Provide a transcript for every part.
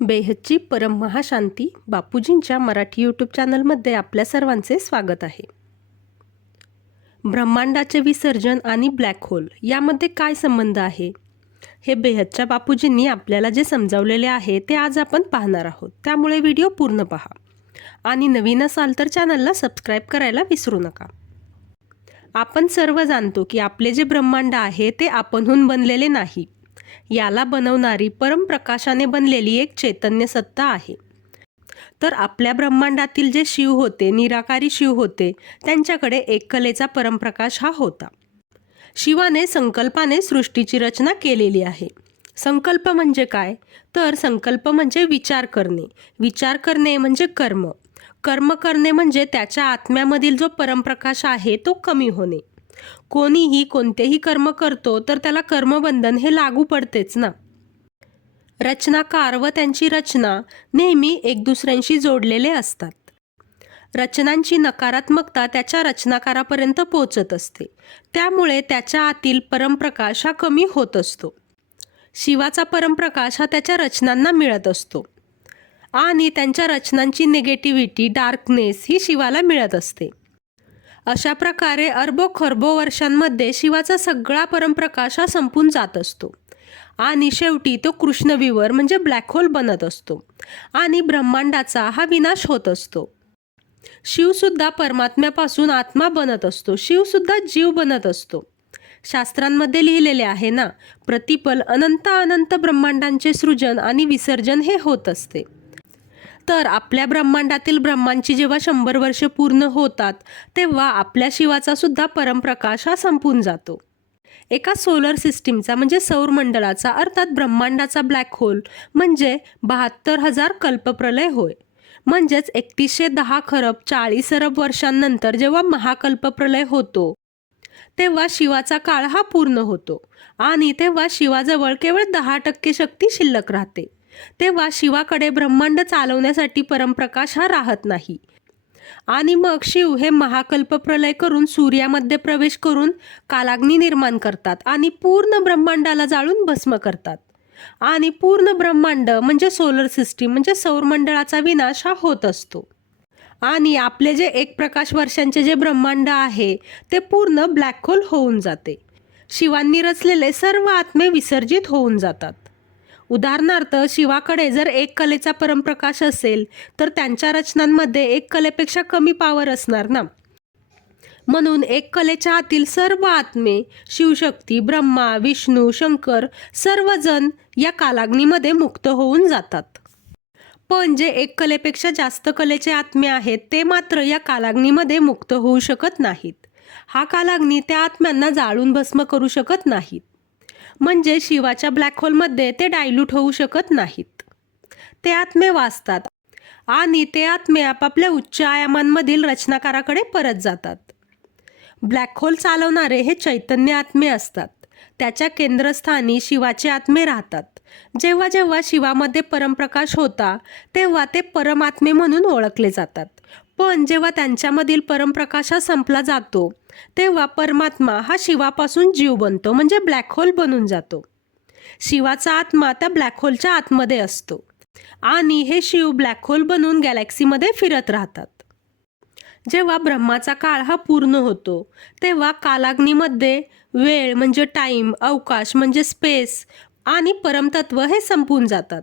बेहदची परम महाशांती बापूजींच्या मराठी यूट्यूब चॅनलमध्ये आपल्या सर्वांचे स्वागत आहे. ब्रह्मांडाचे विसर्जन आणि ब्लॅक होल यामध्ये काय संबंध आहे? हे बेहदच्या बापूजींनी आपल्याला जे समजावलेले आहे ते आज आपण पाहणार आहोत. त्यामुळे व्हिडिओ पूर्ण पहा. आणि नवीन असाल तर चॅनलला सबस्क्राईब करायला विसरू नका. आपण सर्व जाणतो की आपले जे ब्रह्मांड आहे ते आपणहून बनलेले नाही. याला बनवणारी परमप्रकाशाने बनलेली एक चैतन्य सत्ता आहे. तर आपल्या ब्रह्मांडातील जे शिव होते निराकारी शिव होते त्यांच्याकडे एक कलेचा परमप्रकाश हा होता. शिवाने संकल्पाने सृष्टीची रचना केलेली आहे. संकल्प म्हणजे काय? तर संकल्प म्हणजे विचार करणे. विचार करणे म्हणजे कर्म. कर्म करणे म्हणजे त्याच्या आत्म्यामधील जो परमप्रकाश आहे तो कमी होणे. कोणीही कोणतेही कर्म करतो तर त्याला कर्मबंधन हे लागू पडतेच ना. रचनाकार व त्यांची रचना नेहमी एक दुसऱ्यांशी जोडलेले असतात. रचनांची नकारात्मकता त्याच्या रचनाकारापर्यंत पोचत असते. त्यामुळे त्याच्या आतील परमप्रकाश हा कमी होत असतो. शिवाचा परमप्रकाश हा त्याच्या रचनांना मिळत असतो. आणि त्यांच्या रचनांची निगेटिव्हिटी डार्कनेस ही शिवाला मिळत असते. अशा प्रकारे अरबो खरबो वर्षांमध्ये शिवाचा सगळा परमप्रकाश हा संपून जात असतो. आणि शेवटी तो कृष्णविवर म्हणजे ब्लॅक होल बनत असतो. आणि ब्रह्मांडाचा हा विनाश होत असतो. शिवसुद्धा परमात्म्यापासून आत्मा बनत असतो. शिवसुद्धा जीव बनत असतो. शास्त्रांमध्ये लिहिलेले आहे ना प्रतिपल अनंत अनंत ब्रह्मांडांचे सृजन आणि विसर्जन हे होत असते. तर आपल्या ब्रह्मांडातील ब्रह्मांची जेव्हा शंभर वर्ष पूर्ण होतात तेव्हा आपल्या शिवाचा सुद्धा परमप्रकाश हा संपून जातो. एका सोलर सिस्टीमचा म्हणजे सौरमंडळाचा अर्थात ब्रह्मांडाचा ब्लॅक होल म्हणजे बहात्तर हजार कल्पप्रलय होय. म्हणजेच एकतीसशे दहा खरब चाळीस अरब वर्षांनंतर जेव्हा महाकल्पप्रलय होतो तेव्हा शिवाचा काळ हा पूर्ण होतो. आणि तेव्हा शिवाजवळ केवळ दहा टक्के शक्ती शिल्लक राहते. तेव्हा शिवाकडे ब्रह्मांड चालवण्यासाठी परमप्रकाश हा राहत नाही. आणि मग शिव हे महाकल्प प्रलय करून सूर्यामध्ये प्रवेश करून कालाग्नी निर्माण करतात आणि पूर्ण ब्रह्मांडाला जाळून भस्म करतात. आणि पूर्ण ब्रह्मांड म्हणजे सोलर सिस्टीम म्हणजे सौरमंडळाचा विनाश हा होत असतो. आणि आपले जे एक प्रकाश वर्षांचे जे ब्रह्मांड आहे ते पूर्ण ब्लॅक होल होऊन जाते. शिवांनी रचलेले सर्व आत्मे विसर्जित होऊन जातात. उदाहरणार्थ शिवाकडे जर एक कलेचा परमप्रकाश असेल तर त्यांच्या रचनांमध्ये एक कलेपेक्षा कमी पावर असणार ना? म्हणून एक कलेच्या आतील सर्व आत्मे शिवशक्ती ब्रह्मा विष्णू शंकर सर्वजण या कालाग्नीमध्ये मुक्त होऊन जातात. पण जे एक कलेपेक्षा जास्त कलेचे आत्मे आहेत ते मात्र या कालाग्नीमध्ये मुक्त होऊ शकत नाहीत. हा कालाग्नी त्या आत्म्यांना जाळून भस्म करू शकत नाहीत. म्हणजे शिवाच्या ब्लॅक होलमध्ये ते डायल्यूट होऊ शकत नाहीत. ते आत्मे वाचतात आणि ते आत्मे आपापल्या उच्च आयामांमधील रचनाकाराकडे परत जातात. ब्लॅक होल चालवणारे हे चैतन्य आत्मे असतात. त्याच्या केंद्रस्थानी शिवाचे आत्मे राहतात. जेव्हा जेव्हा शिवामध्ये परमप्रकाश होता तेव्हा ते परमात्मे म्हणून ओळखले जातात. पण जेव्हा त्यांच्यामधील परमप्रकाश हा संपला जातो तेव्हा परमात्मा हा शिवापासून जीव बनतो म्हणजे ब्लॅक होल बनून जातो. शिवाचा आत्मा त्या ब्लॅक होलच्या आतमध्ये असतो. आणि हे शिव ब्लॅक होल बनून गॅलेक्सीमध्ये फिरत राहतात. जेव्हा ब्रह्माचा काळ हा पूर्ण होतो तेव्हा कालाग्नीमध्ये वेळ म्हणजे टाईम अवकाश म्हणजे स्पेस आणि परमतत्व हे संपून जातात.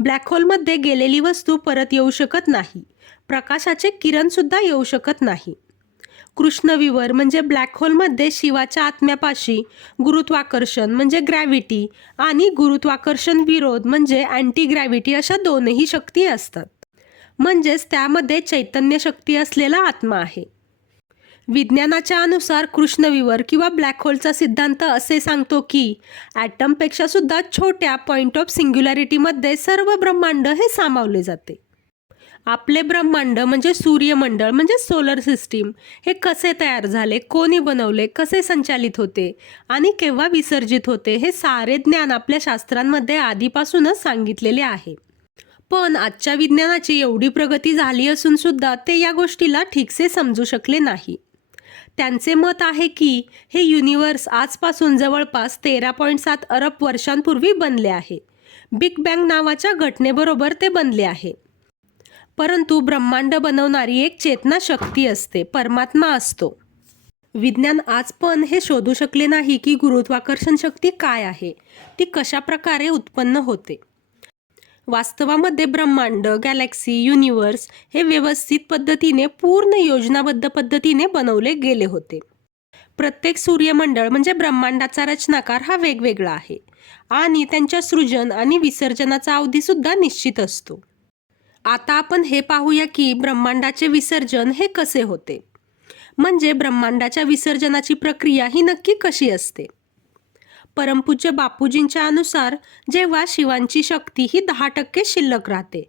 ब्लॅक होलमध्ये गेलेली वस्तू परत येऊ शकत नाही. प्रकाशाचे किरणसुद्धा येऊ शकत नाही. कृष्णविवर म्हणजे ब्लॅक होलमध्ये शिवाच्या आत्म्यापाशी गुरुत्वाकर्षण म्हणजे ग्रॅव्हिटी आणि गुरुत्वाकर्षण विरोध म्हणजे अँटी ग्रॅव्हिटी अशा दोनही शक्ती असतात. म्हणजेच त्यामध्ये चैतन्य शक्ती असलेला आत्मा आहे. विज्ञानाच्या अनुसार कृष्णविवर किंवा ब्लॅक होलचा सिद्धांत असे सांगतो की ॲटमपेक्षा सुद्धा छोट्या पॉईंट ऑफ सिंग्युलॅरिटीमध्ये सर्व ब्रह्मांड हे सामावले जाते. आपले ब्रह्मांड म्हणजे सूर्यमंडळ म्हणजे सोलर सिस्टीम हे कसे तयार झाले कोणी बनवले कसे संचालित होते आणि केव्हा विसर्जित होते हे सारे ज्ञान आपल्या शास्त्रांमध्ये आधीपासूनच सांगितलेले आहे. पण आजच्या विज्ञानाची एवढी प्रगती झाली असून सुद्धा ते या गोष्टीला ठीकसे समजू शकले नाही. त्यांचे मत आहे की हे युनिवर्स आजपासून जवळपास तेरा पॉईंट सात अरब वर्षांपूर्वी बनले आहे. बिग बँग नावाच्या घटनेबरोबर ते बनले आहे. परंतु ब्रह्मांड बनवणारी एक चेतना शक्ती असते परमात्मा असतो. विज्ञान आज पण हे शोधू शकले नाही की गुरुत्वाकर्षण शक्ती काय आहे ती कशा प्रकारे उत्पन्न होते. वास्तवामध्ये ब्रह्मांड गॅलेक्सी युनिवर्स हे व्यवस्थित पद्धतीने पूर्ण योजनाबद्ध पद्धतीने बनवले गेले होते. प्रत्येक सूर्यमंडळ म्हणजे ब्रह्मांडाचा रचनाकार हा वेगवेगळा आहे आणि त्यांच्या सृजन आणि विसर्जनाचा अवधीसुद्धा निश्चित असतो. आता आपण हे पाहूया की ब्रह्मांडाचे विसर्जन हे कसे होते. म्हणजे ब्रह्मांडाच्या विसर्जनाची प्रक्रिया ही नक्की कशी असते. परमपूज्य बापूजींच्या अनुसार जेव्हा शिवांची शक्ती ही दहा टक्के शिल्लक राहते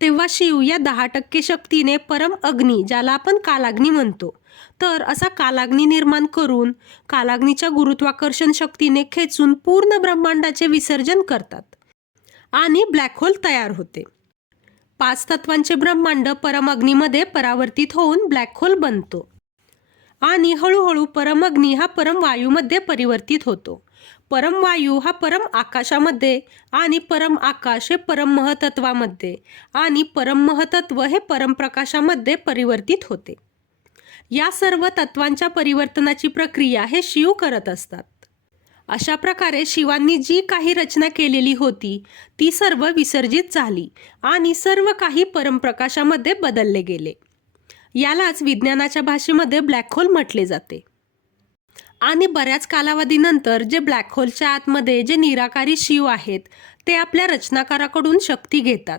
तेव्हा शिव या दहा टक्के शक्तीने परम अग्नी ज्याला आपण कालाग्नी म्हणतो. तर असा कालाग्नी निर्माण करून कालाग्नीच्या गुरुत्वाकर्षण शक्तीने खेचून पूर्ण ब्रह्मांडाचे विसर्जन करतात आणि ब्लॅक होल तयार होते. पाच तत्वांचे ब्रह्मांड परमअग्नीमध्ये परावर्तित होऊन ब्लॅक होल बनतो आणि हळूहळू परमअग्नी हा परमवायूमध्ये परिवर्तित होतो. परमवायू हा परम आकाशामध्ये आणि परम आकाश हे परम महतत्वामध्ये आणि परम महतत्व हे परमप्रकाशामध्ये परिवर्तित होते. या सर्व तत्वांच्या परिवर्तनाची प्रक्रिया हे शिव करत असतात. अशा प्रकारे शिवांनी जी काही रचना केलेली होती ती सर्व विसर्जित झाली आणि सर्व काही परमप्रकाशामध्ये बदलले गेले. यालाच विज्ञानाच्या भाषेमध्ये ब्लॅक होल म्हटले जाते. आणि बऱ्याच कालावधीनंतर जे ब्लॅक होलच्या आतमध्ये जे निराकारी शिव आहेत ते आपल्या रचनाकाराकडून शक्ती घेतात.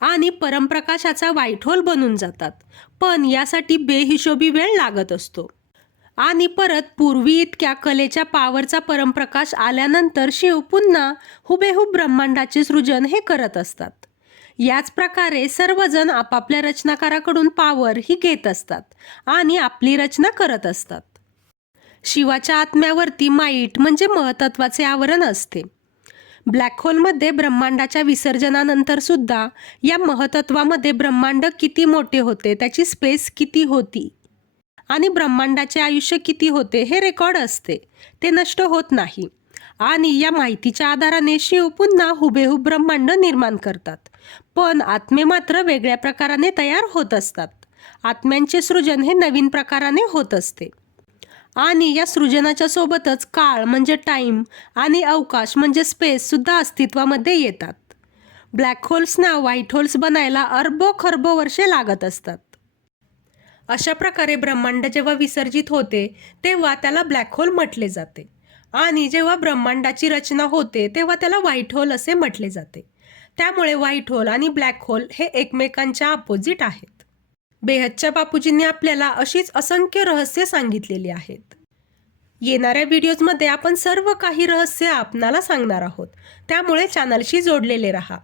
आणि परमप्रकाशाचा व्हाईट होल बनून जातात. पण यासाठी बेहिशोबी वेळ लागत असतो. आणि परत पूर्वी इतक्या कलेच्या पावरचा परमप्रकाश आल्यानंतर शिव पुन्हा हुबेहूब ब्रह्मांडाचे सृजन हे करत असतात. याच प्रकारे सर्वजण आपापल्या रचनाकाराकडून पावर ही घेत असतात आणि आपली रचना करत असतात. शिवाच्या आत्म्यावरती माईट म्हणजे महतत्वाचे आवरण असते. ब्लॅक होलमध्ये ब्रह्मांडाच्या विसर्जनानंतर सुद्धा या महतत्वामध्ये ब्रह्मांड किती मोठे होते त्याची स्पेस किती होती? आणि ब्रह्मांडाचे आयुष्य किती होते हे रेकॉर्ड असते. ते नष्ट होत नाही. आणि या माहितीच्या आधाराने शिव पुन्हा हुबेहूब ब्रह्मांड निर्माण करतात. पण आत्मे मात्र वेगळ्या प्रकाराने तयार होत असतात. आत्म्यांचे सृजन हे नवीन प्रकाराने होत असते. आणि या सृजनाच्या सोबतच काळ म्हणजे टाईम आणि अवकाश म्हणजे स्पेस सुद्धा अस्तित्वामध्ये येतात. ब्लॅक होल्सना व्हाईट होल्स बनायला अरबो खरबो वर्षे लागत असतात. अशा प्रकारे ब्रह्मांड जेव्हा विसर्जित होते तेव्हा त्याला ब्लॅक होल म्हटले जाते. आणि जेव्हा ब्रह्मांडाची रचना होते तेव्हा त्याला व्हाईट होल असे म्हटले जाते. त्यामुळे व्हाईट होल आणि ब्लॅक होल हे एकमेकांच्या अपोजिट आहेत. बेहदच्या बापूजींनी आपल्याला अशीच असंख्य रहस्य सांगितलेली आहेत. येणाऱ्या व्हिडिओजमध्ये आपण सर्व काही रहस्य आपणाला सांगणार आहोत. त्यामुळे चॅनलशी जोडलेले राहा.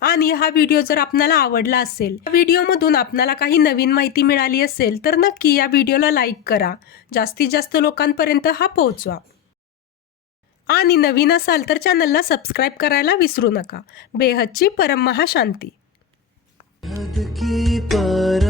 आणि हा व्हिडिओ जर आपणाला आवडला असेल या व्हिडिओमधून आपणाला काही नवीन माहिती मिळाली असेल तर नक्की या व्हिडिओला लाईक करा. जास्तीत जास्त लोकांपर्यंत हा पोहोचवा. आणि नवीन असाल तर चॅनलला सबस्क्राईब करायला विसरू नका. बेहदची परम महाशांती परम